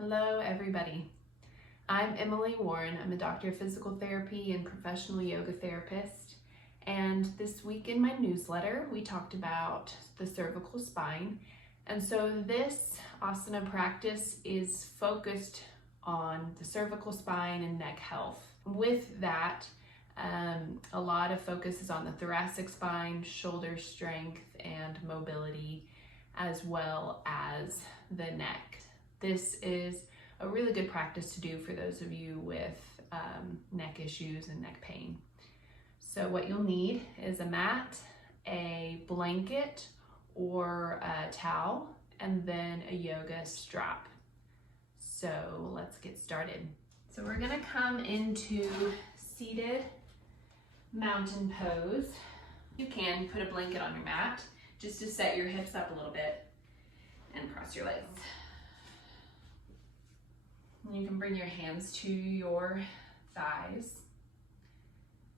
Hello, everybody. I'm Emily Warren. I'm a doctor of physical therapy and professional yoga therapist. And this week in my newsletter, we talked about the cervical spine. And so this asana practice is focused on the cervical spine and neck health. With that, a lot of focus is on the thoracic spine, shoulder strength and mobility, as well as the neck. This is a really good practice to do for those of you with neck issues and neck pain. So what you'll need is a mat, a blanket or a towel, and then a yoga strap. So let's get started. So we're gonna come into seated mountain pose. You can put a blanket on your mat just to set your hips up a little bit and cross your legs. You can bring your hands to your thighs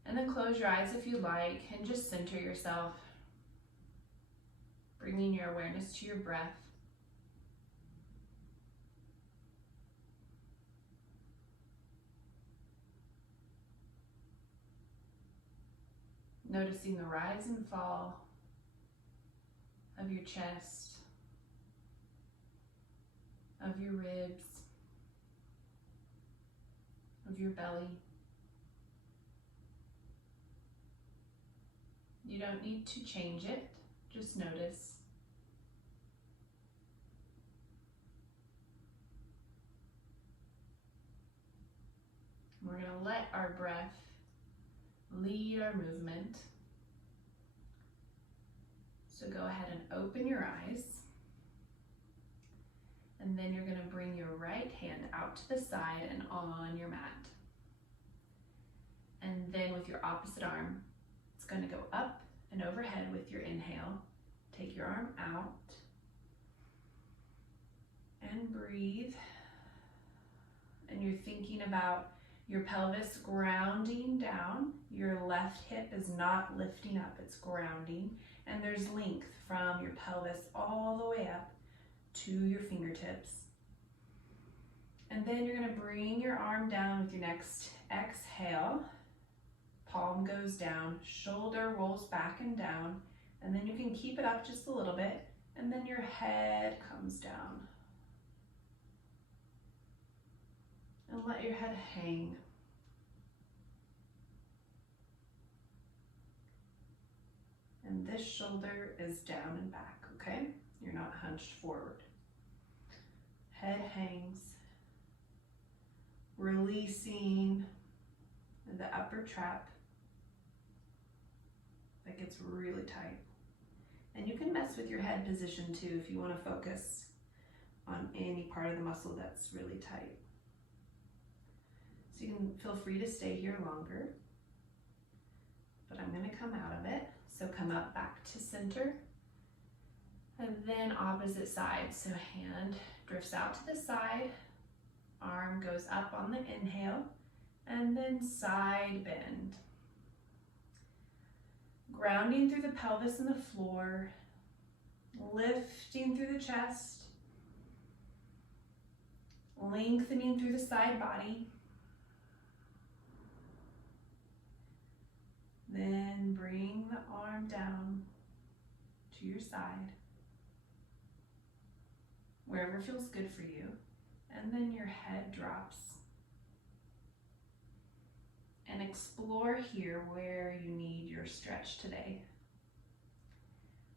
and then close your eyes if you like and just center yourself, bringing your awareness to your breath. Noticing the rise and fall of your chest, of your ribs, of your belly. You don't need to change it, just notice. We're going to let our breath lead our movement. So go ahead and open your eyes. And then you're going to bring your right hand out to the side and on your mat. And then with your opposite arm, it's going to go up and overhead with your inhale. Take your arm out and breathe. And you're thinking about your pelvis grounding down. Your left hip is not lifting up, it's grounding. And there's length from your pelvis all the way up to your fingertips. And then you're going to bring your arm down with your next exhale. Palm goes down, shoulder rolls back and down, and then you can keep it up just a little bit, and then your head comes down. And let your head hang. And this shoulder is down and back, okay? You're not hunched forward. Head hangs, releasing the upper trap that gets really tight. And you can mess with your head position too if you want to focus on any part of the muscle that's really tight. So you can feel free to stay here longer, but I'm going to come out of it. So come up back to center. And then opposite side, so hand drifts out to the side, arm goes up on the inhale, and then side bend. Grounding through the pelvis and the floor, lifting through the chest, lengthening through the side body. Then bring the arm down to your side, wherever feels good for you, and then your head drops. And explore here where you need your stretch today,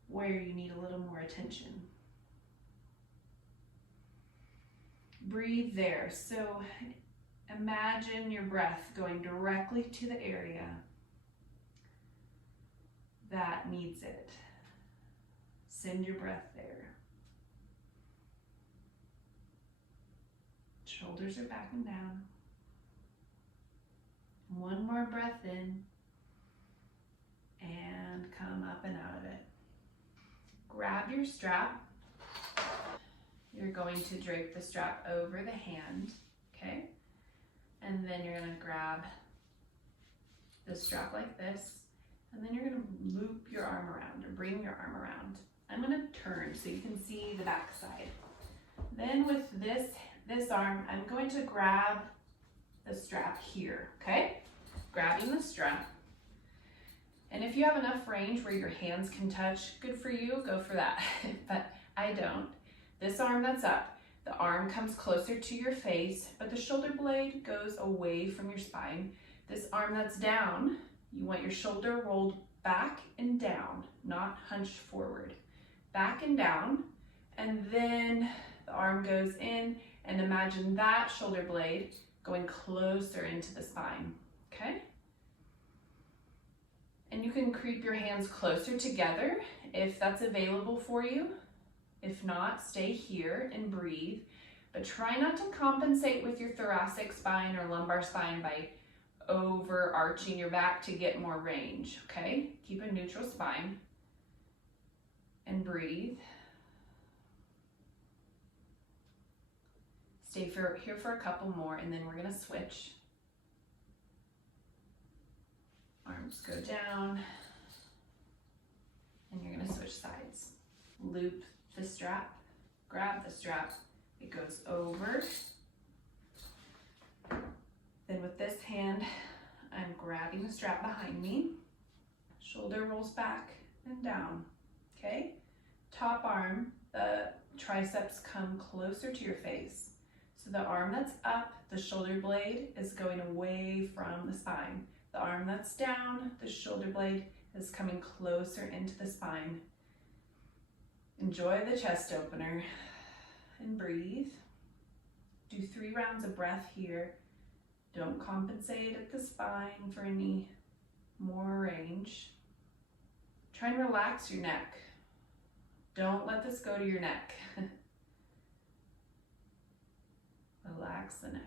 where you need a little more attention. Breathe there. So imagine your breath going directly to the area that needs it. Send your breath there. Shoulders are back and down. One more breath in and come up and out of it. Grab your strap. You're going to drape the strap over the hand, okay? And then you're going to grab the strap like this, and then you're going to loop your arm around or bring your arm around. I'm going to turn so you can see the back side. Then with this this arm, I'm going to grab the strap here, okay? Grabbing the strap. And if you have enough range where your hands can touch, good for you, go for that. But I don't. This arm that's up, the arm comes closer to your face, but the shoulder blade goes away from your spine. This arm that's down, you want your shoulder rolled back and down, not hunched forward. Back and down, and then the arm goes in, and imagine that shoulder blade going closer into the spine, okay? And you can creep your hands closer together if that's available for you. If not, stay here and breathe, but try not to compensate with your thoracic spine or lumbar spine by overarching your back to get more range, okay? Keep a neutral spine and breathe. Stay here for a couple more, and then we're gonna switch. Arms go down, and you're gonna switch sides. Loop the strap, grab the strap, it goes over. Then with this hand, I'm grabbing the strap behind me. Shoulder rolls back and down, okay? Top arm, the triceps come closer to your face. So the arm that's up, the shoulder blade is going away from the spine. The arm that's down, the shoulder blade is coming closer into the spine. Enjoy the chest opener and breathe. Do 3 rounds of breath here. Don't compensate at the spine for any more range. Try and relax your neck. Don't let this go to your neck. Relax the neck.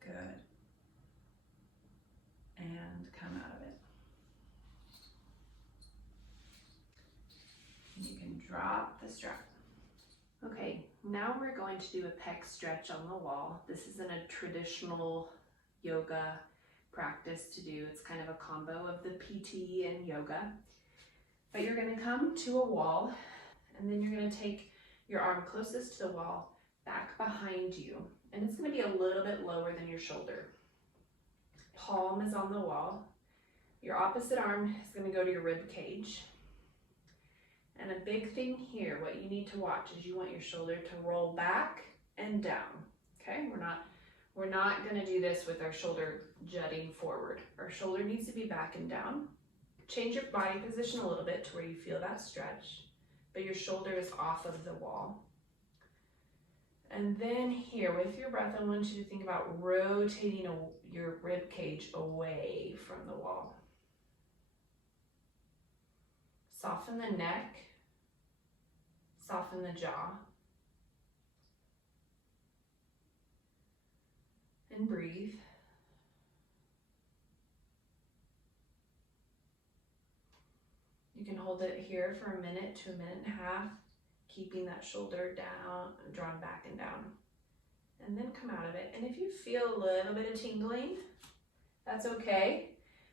Good. And come out of it. You can drop the strap. Okay, now we're going to do a pec stretch on the wall. This isn't a traditional yoga practice to do. It's kind of a combo of the PT and yoga. But you're going to come to a wall, and then you're going to take your arm closest to the wall back behind you, and it's going to be a little bit lower than your shoulder. Palm is on the wall. Your opposite arm is going to go to your rib cage. And a big thing here, what you need to watch is you want your shoulder to roll back and down. Okay, we're not going to do this with our shoulder jutting forward. Our shoulder needs to be back and down. Change your body position a little bit to where you feel that stretch, but your shoulder is off of the wall. And then here, with your breath, I want you to think about rotating your rib cage away from the wall. Soften the neck, soften the jaw, and breathe. You can hold it here for a minute to a minute and a half, keeping that shoulder down, drawn back and down. And then come out of it. And if you feel a little bit of tingling, that's okay.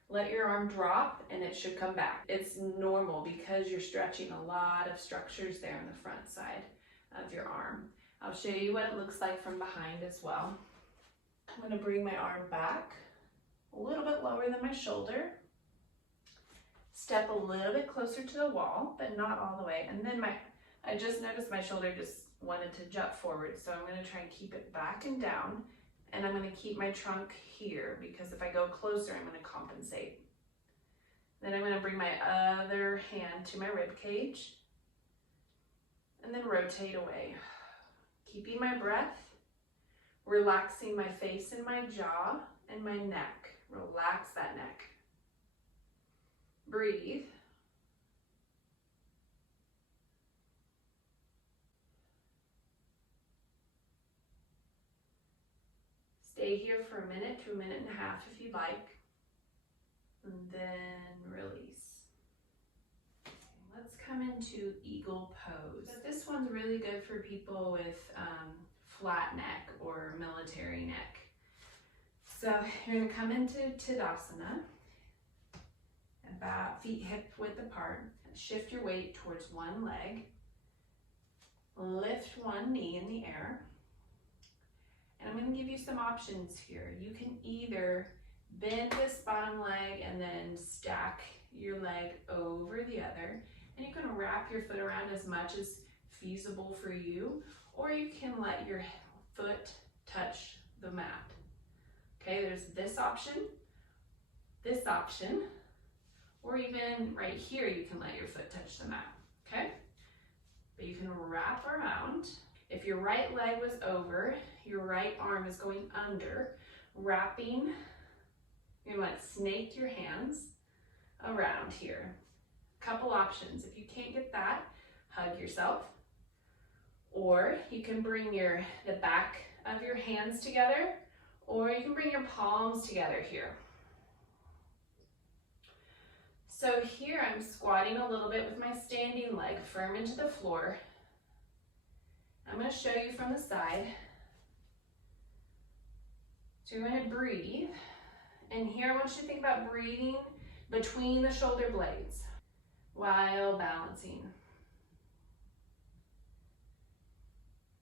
Let your arm drop and it should come back. It's normal because you're stretching a lot of structures there on the front side of your arm. I'll show you what it looks like from behind as well. I'm going to bring my arm back a little bit lower than my shoulder. Step a little bit closer to the wall, but not all the way. And then I just noticed my shoulder just wanted to jut forward, so I'm going to try and keep it back and down. And I'm going to keep my trunk here because if I go closer, I'm going to compensate. Then I'm going to bring my other hand to my rib cage and then rotate away. Keeping my breath, relaxing my face and my jaw and my neck. Relax that neck. Breathe. Stay here for a minute to a minute and a half if you'd like, and then release. Let's come into eagle pose. But this one's really good for people with flat neck or military neck. So you're going to come into Tadasana, and about feet hip width apart. Shift your weight towards one leg. Lift one knee in the air. And I'm going to give you some options here. You can either bend this bottom leg and then stack your leg over the other. And you can wrap your foot around as much as feasible for you, or you can let your foot touch the mat. Okay, there's this option, or even right here you can let your foot touch the mat, okay? But you can wrap around. If your right leg was over, your right arm is going under, wrapping. You're gonna snake your hands around here. Couple options. If you can't get that, hug yourself. Or you can bring the back of your hands together, or you can bring your palms together here. So here I'm squatting a little bit with my standing leg firm into the floor. I'm going to show you from the side. So you're going to breathe. And here I want you to think about breathing between the shoulder blades while balancing.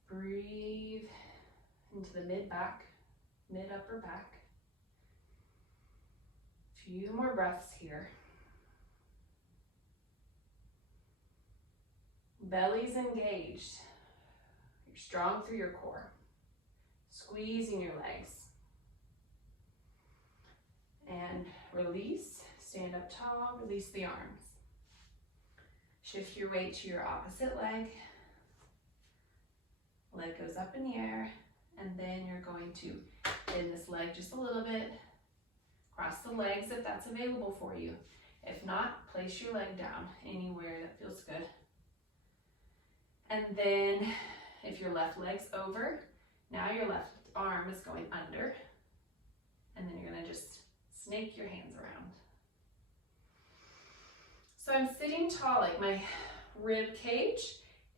Breathe into the mid-back, mid-upper back. A few more breaths here. Belly's engaged. You're strong through your core. Squeezing your legs. And release, stand up tall, release the arms. Shift your weight to your opposite leg. Leg goes up in the air, and then you're going to bend this leg just a little bit. Cross the legs if that's available for you. If not, place your leg down anywhere that feels good. And then if your left leg's over, now your left arm is going under, and then you're gonna just snake your hands around. So I'm sitting tall, like my rib cage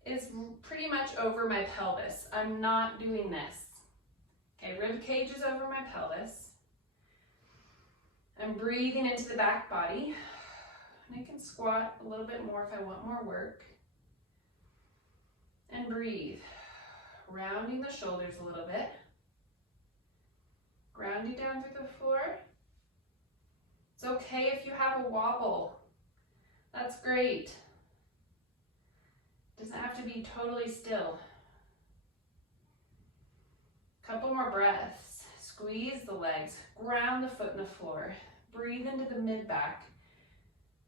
is pretty much over my pelvis. I'm not doing this. Okay, rib cage is over my pelvis. I'm breathing into the back body. And I can squat a little bit more if I want more work. And breathe. Rounding the shoulders a little bit. Grounding down through the floor. It's okay if you have a wobble. That's great. Doesn't have to be totally still. Couple more breaths. Squeeze the legs. Ground the foot in the floor. Breathe into the mid-back.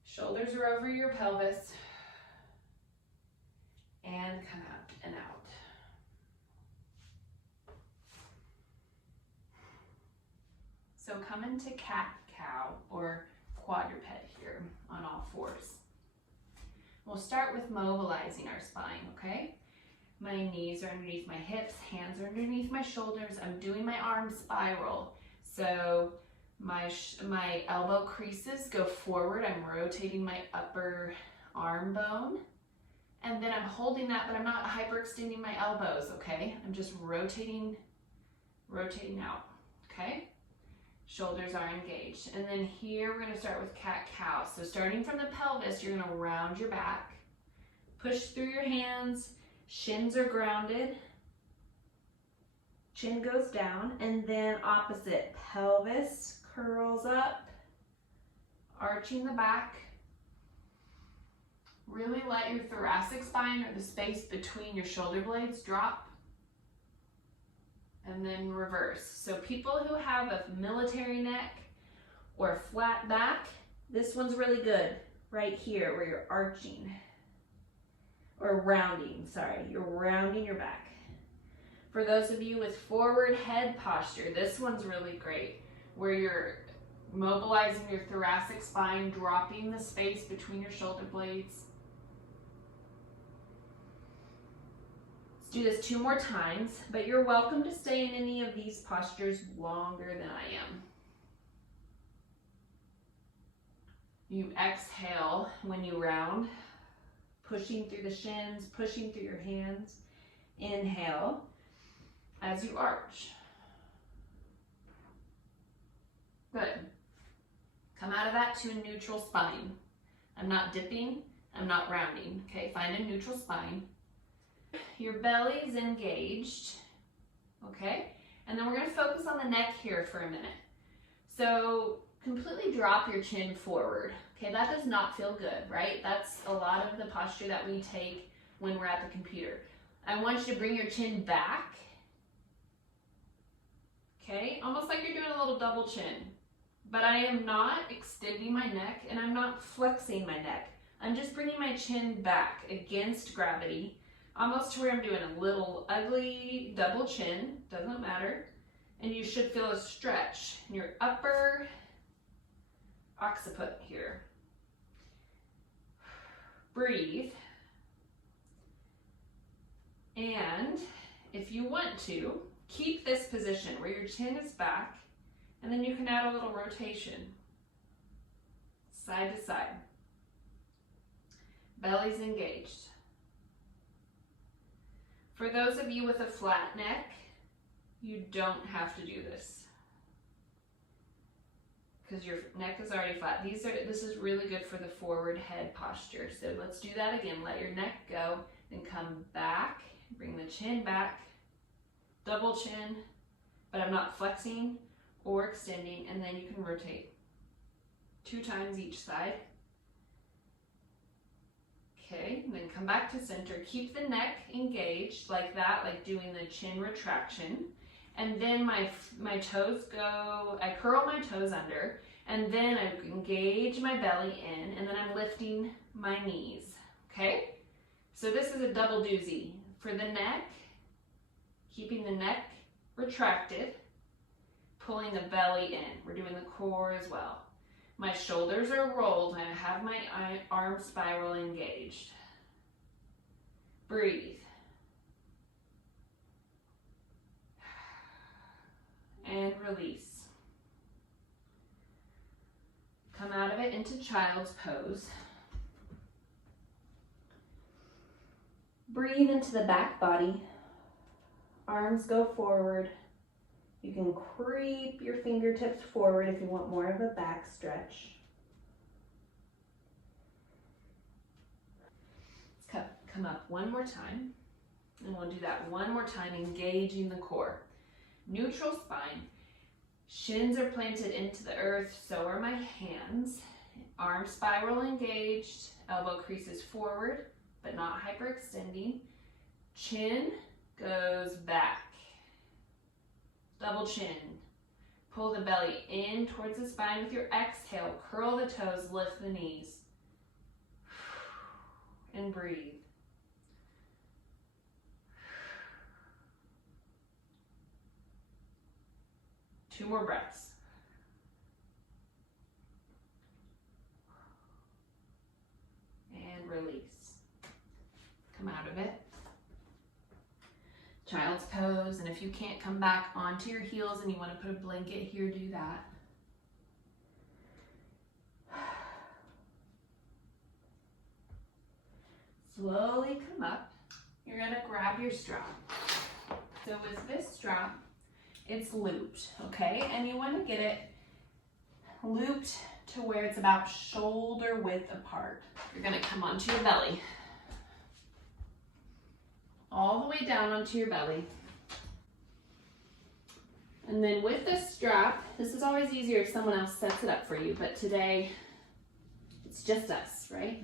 Shoulders are over your pelvis. And come out and out. So come into cat-cow or quadruped here on all fours. We'll start with mobilizing our spine, okay? My knees are underneath my hips, hands are underneath my shoulders. I'm doing my arm spiral. So my elbow creases go forward. I'm rotating my upper arm bone. And then I'm holding that, but I'm not hyperextending my elbows, okay? I'm just rotating out, okay? Shoulders are engaged. And then here we're gonna start with cat-cow. So starting from the pelvis, you're gonna round your back, push through your hands, shins are grounded, chin goes down, and then opposite, pelvis curls up, arching the back. Really let your thoracic spine or the space between your shoulder blades drop. And then reverse. So people who have a military neck or flat back, this one's really good right here where you're arching or rounding, sorry, you're rounding your back. For those of you with forward head posture, this one's really great where you're mobilizing your thoracic spine, dropping the space between your shoulder blades. Do this 2 more times, but you're welcome to stay in any of these postures longer than I am. You exhale when you round, pushing through the shins, pushing through your hands. Inhale as you arch. Good. Come out out of that to a neutral spine. I'm not dipping, I'm not rounding. Okay, find a neutral spine. Your belly's engaged, okay? And then we're gonna focus on the neck here for a minute. So completely drop your chin forward. Okay, that does not feel good, right? That's a lot of the posture that we take when we're at the computer. I want you to bring your chin back. Okay, almost like you're doing a little double chin. But I am not extending my neck and I'm not flexing my neck. I'm just bringing my chin back against gravity, almost to where I'm doing a little ugly double chin, doesn't matter. And you should feel a stretch in your upper occiput here. Breathe. And if you want to, keep this position where your chin is back, and then you can add a little rotation, side to side. Belly's engaged. For those of you with a flat neck, you don't have to do this because your neck is already flat. This is really good for the forward head posture. So let's do that again. Let your neck go, then come back, bring the chin back, double chin, but I'm not flexing or extending, and then you can rotate 2 times each side. Okay, and then come back to center. Keep the neck engaged like that, like doing the chin retraction. And then my toes go, I curl my toes under, and then I engage my belly in, and then I'm lifting my knees, okay? So this is a double doozy. For the neck, keeping the neck retracted, pulling the belly in. We're doing the core as well. My shoulders are rolled, and I have my arm spiral engaged. Breathe. And release. Come out of it into child's pose. Breathe into the back body. Arms go forward. You can creep your fingertips forward if you want more of a back stretch. Let's come up one more time. And we'll do that one more time, engaging the core. Neutral spine. Shins are planted into the earth, so are my hands. Arm spiral engaged, elbow creases forward, but not hyperextending. Chin goes back. Double chin. Pull the belly in towards the spine with your exhale. Curl the toes, lift the knees. And breathe. Two more breaths. And release. Come out of it. Child's pose, and if you can't come back onto your heels and you want to put a blanket here, do that. Slowly come up. You're going to grab your strap. So with this strap, it's looped, okay? And you want to get it looped to where it's about shoulder width apart. You're going to come onto your belly. All the way down onto your belly. And then with this strap, this is always easier if someone else sets it up for you, but today it's just us, right?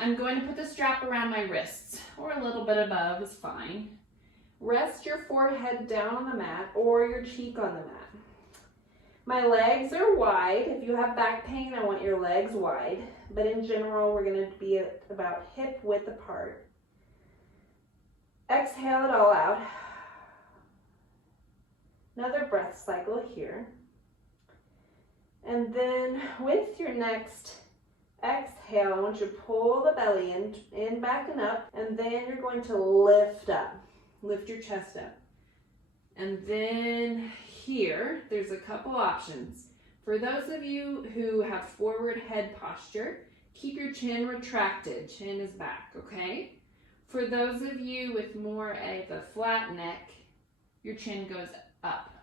I'm going to put the strap around my wrists, or a little bit above is fine. Rest your forehead down on the mat or your cheek on the mat. My legs are wide. If you have back pain, I want your legs wide, but in general, we're going to be at about hip width apart. Exhale it all out. Another breath cycle here. And then with your next exhale, I want you to pull the belly in back and up, and then you're going to lift up. Lift your chest up. And then here, there's a couple options. For those of you who have forward head posture, keep your chin retracted. Chin is back, okay? For those of you with more of a flat neck, your chin goes up.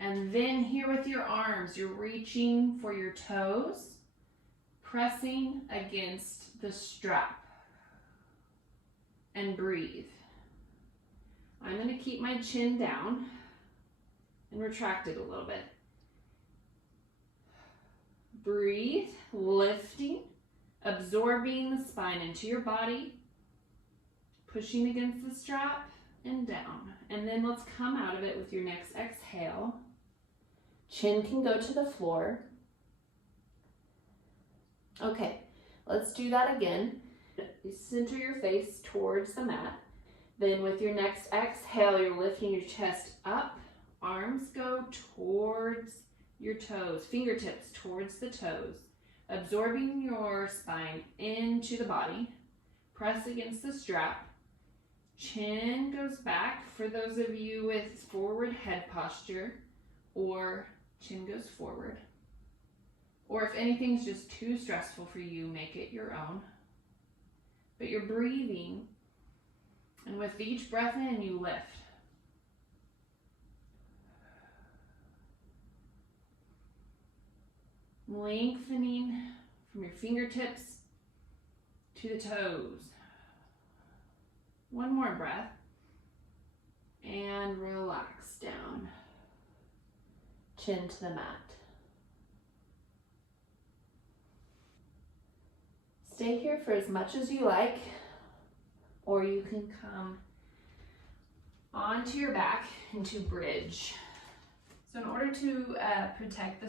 And And then here with your arms, you're reaching for your toes, pressing against the strap. And breathe. I'm going to keep my chin down and retract it a little bit. Breathe, lifting, absorbing the spine into your body, pushing against the strap and down. And then let's come out of it with your next exhale. Chin can go to the floor. Okay, let's do that again. Center your face towards the mat. Then with your next exhale, you're lifting your chest up. Arms go towards your toes, fingertips towards the toes, absorbing your spine into the body. Press against the strap. Chin goes back for those of you with forward head posture, or chin goes forward. Or if anything's just too stressful for you, make it your own. But you're breathing, and with each breath in, you lift. Lengthening from your fingertips to the toes. One more breath, and relax down. Chin to the mat. Stay here for as much as you like, or you can come onto your back into bridge. So in order to protect the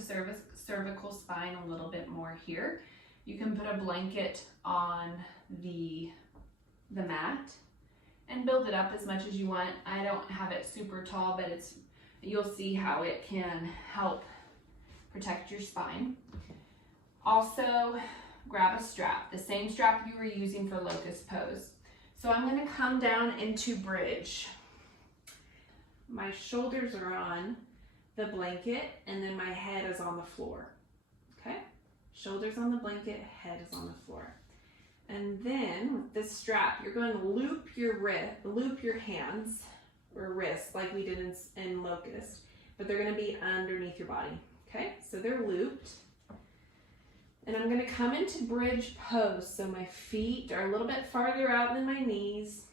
cervical spine a little bit more here, you can put a blanket on the mat and build it up as much as you want. I don't have it super tall, but you'll see how it can help protect your spine. Also, grab a strap, the same strap you were using for locust pose. So I'm going to come down into bridge. My shoulders are on the blanket, and then my head is on the floor. Okay? Shoulders on the blanket, head is on the floor. And then with this strap, you're going to loop your hands or wrists like we did in locust, but they're going to be underneath your body. Okay? So they're looped. And I'm going to come into bridge pose, so my feet are a little bit farther out than my knees.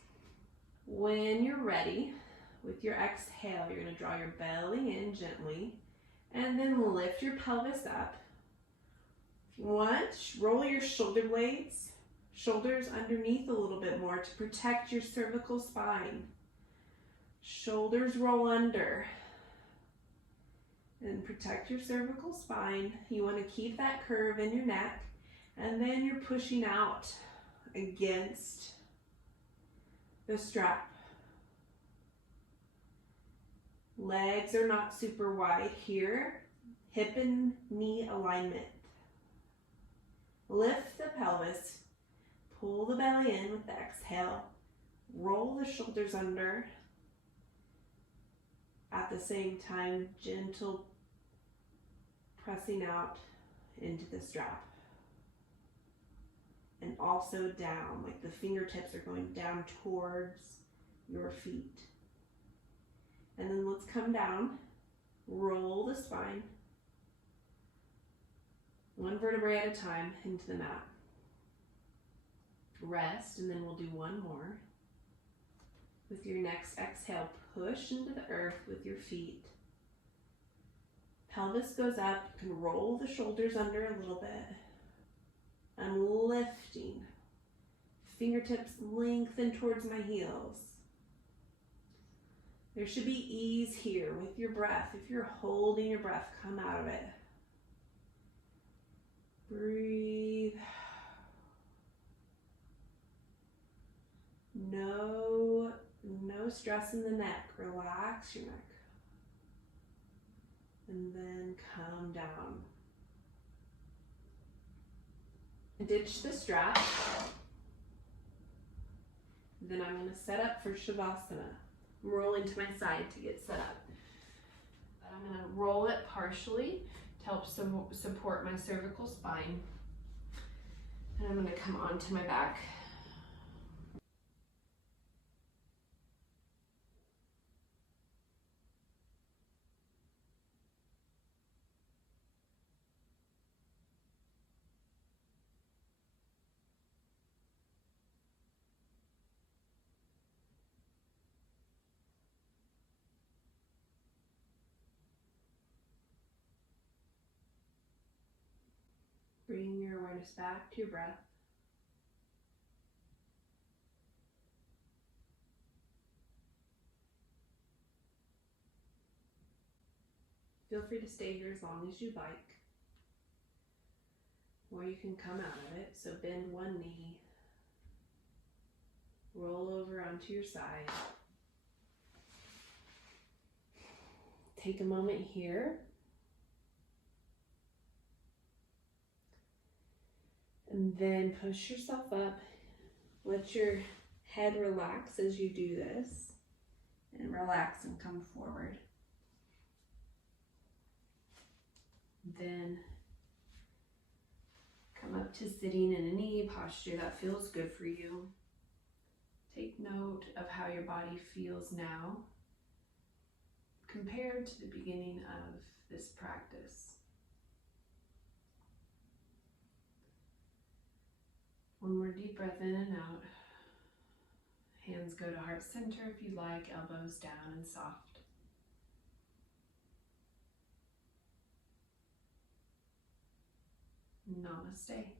When you're ready, with your exhale, you're going to draw your belly in gently, and then lift your pelvis up. If you want, roll your shoulder blades, shoulders underneath a little bit more to protect your cervical spine. Shoulders roll under. And protect your cervical spine. You want to keep that curve in your neck, and then you're pushing out against the strap. Legs are not super wide here. Hip and knee alignment. Lift the pelvis, pull the belly in with the exhale, roll the shoulders under. At the same time, gentle pressing out into the strap. And also down, like the fingertips are going down towards your feet. And then let's come down, roll the spine, one vertebrae at a time into the mat. Rest, and then we'll do one more. With your next exhale, push into the earth with your feet. Pelvis goes up, you can roll the shoulders under a little bit. I'm lifting. Fingertips lengthen towards my heels. There should be ease here with your breath. If you're holding your breath, come out of it. Breathe. No stress in the neck. Relax your neck. And then come down. Ditch the strap. Then I'm going to set up for Shavasana. I'm rolling to my side to get set up. But I'm going to roll it partially to help support my cervical spine. And I'm going to come onto my back. Bringing your awareness back to your breath. Feel free to stay here as long as you like, or you can come out of it. So bend one knee, roll over onto your side. Take a moment here. And then push yourself up. Let your head relax as you do this. And relax and come forward. Then come up to sitting in any posture that feels good for you. Take note of how your body feels now compared to the beginning of this practice. One more deep breath in and out. Hands go to heart center if you like, elbows down and soft. Namaste.